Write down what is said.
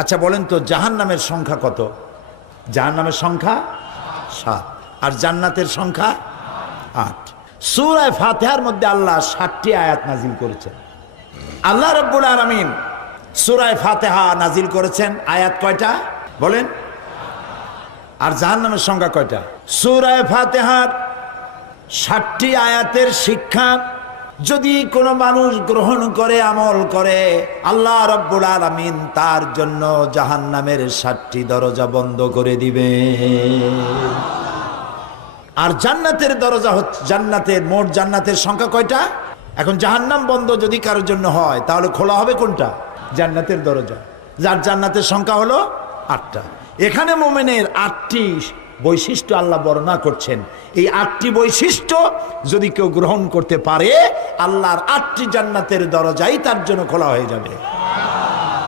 আচ্ছা বলেন তো জাহান্নামের সংখ্যা কত? জাহান্নামের সংখ্যা 7 আর জান্নাতের সংখ্যা 8। সূরা ফাতিহার মধ্যে আল্লাহ 7টি আয়াত নাজিল করেছেন। আল্লাহ রাব্বুল আলামিন সূরা ফাতিহা নাজিল করেছেন আয়াত কয়টা বলেন? আর জাহান্নামের সংখ্যা কয়টা? সূরা ফাতিহার 7টি আয়াতের শিক্ষা যদি কোনো মানুষ গ্রহণ করে আমল করে, আল্লাহ রাব্বুল আলামিন তার জন্য জাহান্নামের 7টি দরজা বন্ধ করে দিবে। আর জান্নাতের দরজা হচ্ছে, জান্নাতের মোট জান্নাতের সংখ্যা কয়টা? এখন জাহান্নাম বন্ধ যদি কারোর জন্য হয় তাহলে খোলা হবে কোনটা? জান্নাতের দরজা, যার জান্নাতের সংখ্যা হলো 8টা। এখানে মুমিনের 8টি বৈশিষ্ট্য আল্লাহ বর্ণনা করছেন। এই 8টি বৈশিষ্ট্য যদি কেউ গ্রহণ করতে পারে, আল্লাহর 8টি জান্নাতের দরজাই তার জন্য খোলা হয়ে যাবে।